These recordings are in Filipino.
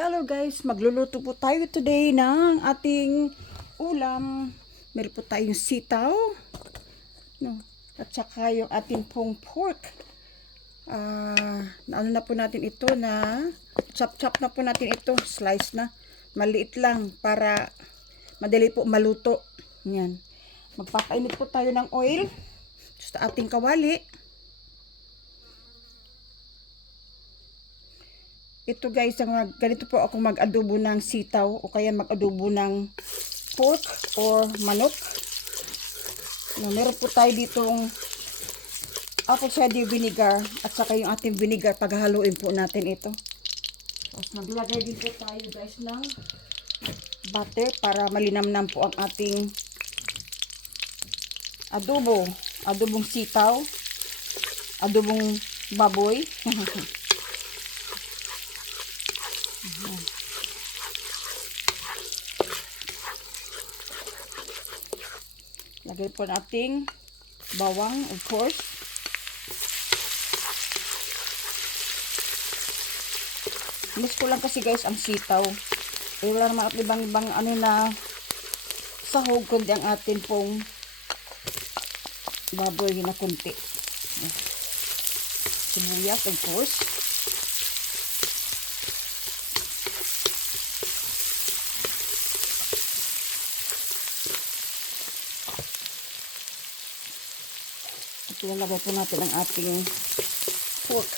Hello guys, magluluto po tayo today ng ating ulam. Meron po tayong sitaw, no? At saka yung ating pong pork. Ano na po natin ito na chop na po natin ito, slice na. Maliit lang para madali po maluto. Yan. Magpapainit po tayo ng oil sa ating kawali. Ito guys, ganito po ako mag-adobo ng sitaw o kaya mag-adobo ng pork or manok. Meron po tayo ditong apple cider vinegar at saka yung ating vinegar. Paghahaluin po natin ito. Tapos maglagay din po tayo guys ng butter para malinamnam po ang ating adobo. Adobong sitaw, adobong baboy. Lagay po nating bawang, of course. Miss ko lang kasi guys ang sitaw. Wala naman at ibang ano na sahog kundi ang atin pong baboy na kunti. Sibuyas, of course. Ilalagay po natin ang ating pork.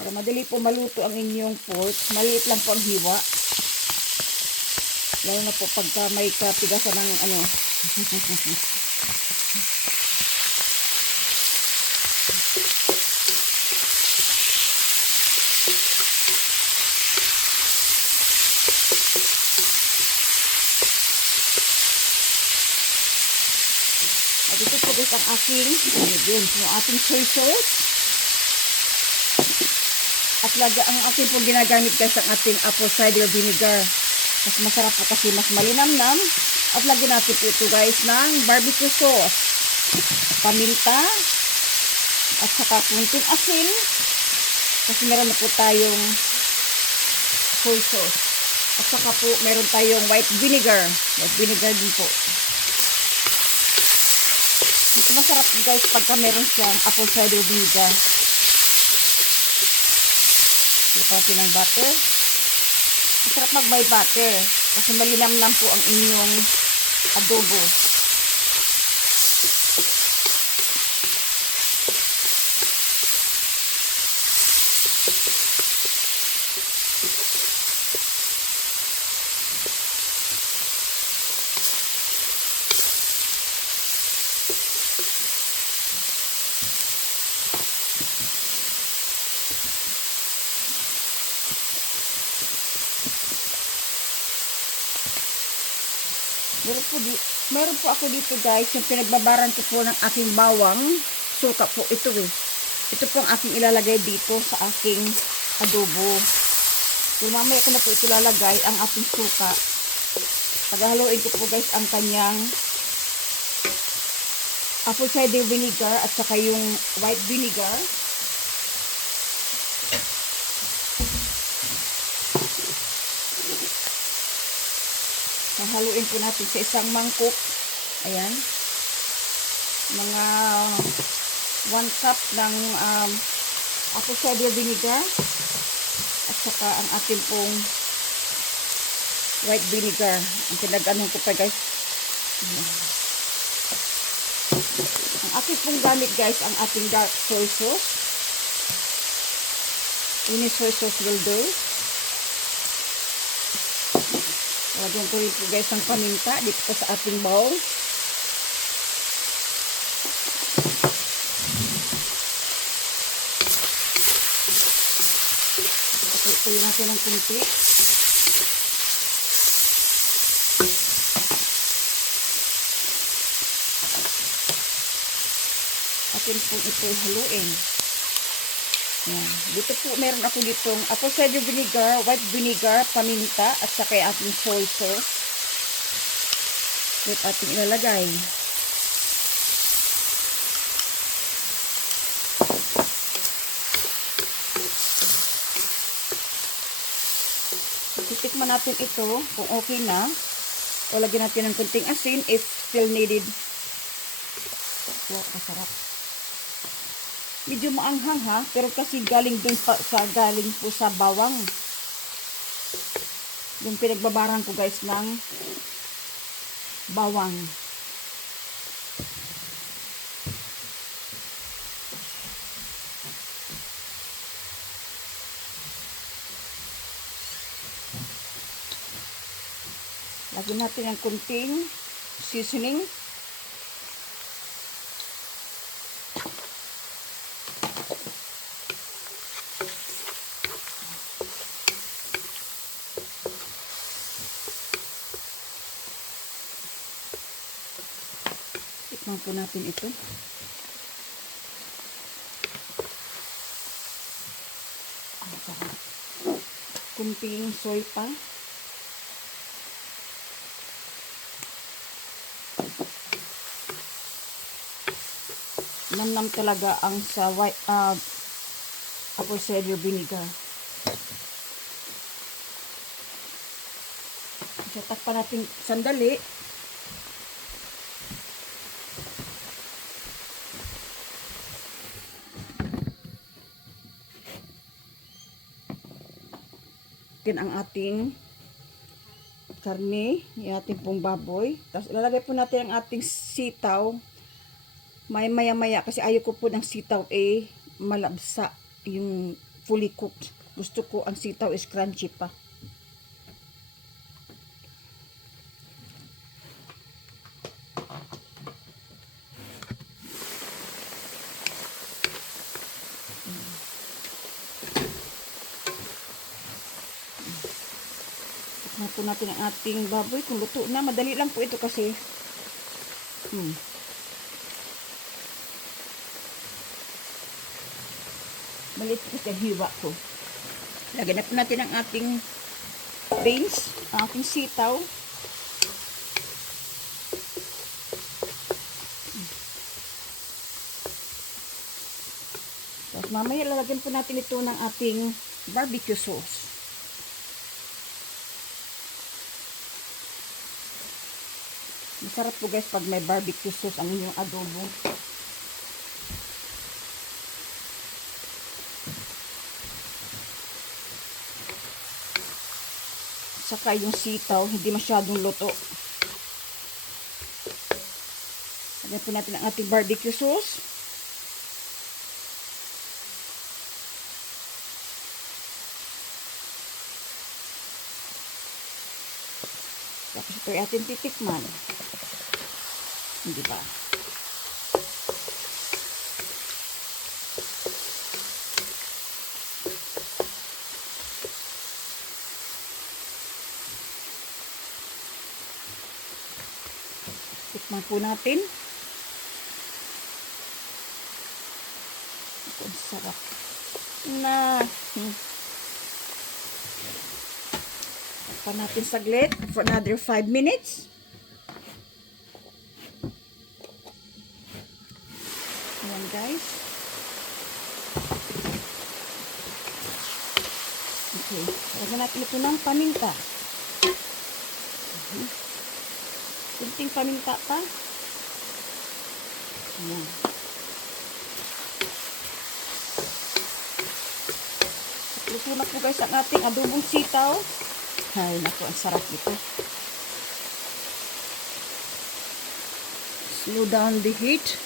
Para madali po maluto ang inyong pork, maliit lang po ang hiwa. Lalo na po pagka may katigasan ng ano. At ito po guys ang ating soy sauce. At ang ating po ginagamit guys ang ating apple cider vinegar. Mas masarap po kasi mas malinamnam. At lagyan natin po ito guys ng barbecue sauce. Paminta. At saka kunting asin. Kasi meron na po tayong soy sauce. At saka po meron tayong white vinegar. White vinegar din po. Masarap guys pagka meron siyang apple cider vinegar. Lagyan natin ng butter. Masarap mag-may butter kasi malinamnam po ang inyong adobo. Meron po ako dito guys, yung pinagbabaran ko po ng aking bawang. Suka po ito eh. Ito po ang aking ilalagay dito sa aking adobo. So mamaya ko na po ito lalagay ang ating suka. Paghahaluin ko po guys ang kanyang apple cider vinegar at saka yung white vinegar. Haluin po natin sa isang mangkok. Ayan. Mga 1 cup ng apple cider vinegar. At saka ang ating pong white vinegar. Ang pinag-anon ko pa guys. Ang ating pong gamit guys, ang ating dark soy sauce. Any soy sauce will do. Lagyan ko rin po guys ang paminta dito po sa ating bowl. Tuyo natin ng kunti. Atin po ito haluin. Yan. Dito po, meron ako ditong apple cider vinegar, white vinegar, paminta, at saka ating soy sauce. Ito ating ilalagay. Titikman natin ito kung okay na. O lagyan natin ng kunting asin if still needed. Wow, masarap. Medyo maanghang ha, pero kasi galing po sa bawang. Yung pinagbabaran ko guys ng bawang. Lagyan natin ng kunting seasoning. Tikman po natin ito. Kunting soy pa. Namnam talaga ang sa white apple cider vinegar. So, takpan natin sandali. Tin ang ating karne, yung ating pong baboy. Tapos ilalagay po natin ang ating sitaw. May maya-maya kasi ayoko po ng sitaw malabsa yung fully cooked. Gusto ko ang sitaw is crunchy pa. Tikman po natin ang ating baboy kung luto na. Madali lang po ito kasi maliit kasi ang hiwa ko. Lagyan na po natin ang ating beans, ang ating sitaw. Tapos mamaya lalagyan po natin ito ng ating barbecue sauce. Masarap po guys pag may barbecue sauce ang inyong adobo. Saka yung sitaw, hindi masyadong luto. Lagyan po natin ang ating barbecue sauce. Tapos ito ay ating titikman. Hindi ba? Tikman po natin. Ito ang sarap. Takpan natin saglit for another 5 minutes. Ayan guys. Okay. Lagyan natin ito ng paminta. Kunting paminta pa. Ayan. Luto na po guys ang ating adobong sitaw. Ay, naku, ang sarap ito. Slow down the heat.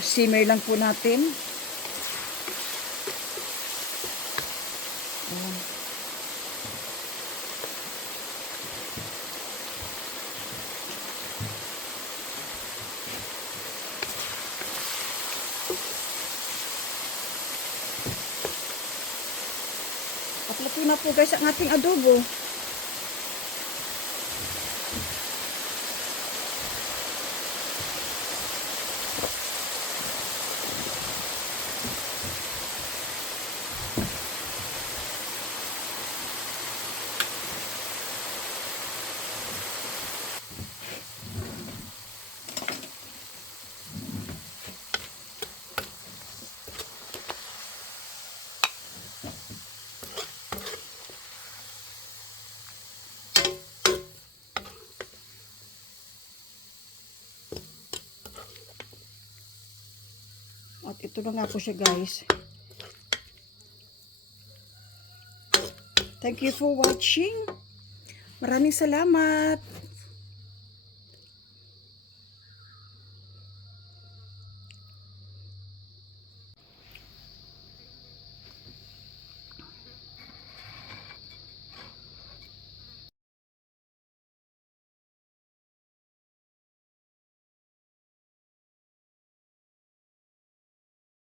Simmer lang po natin. Ayan. Luto na po guys ang ating adobo. At ito na nga po siya guys. Thank you for watching. Maraming salamat.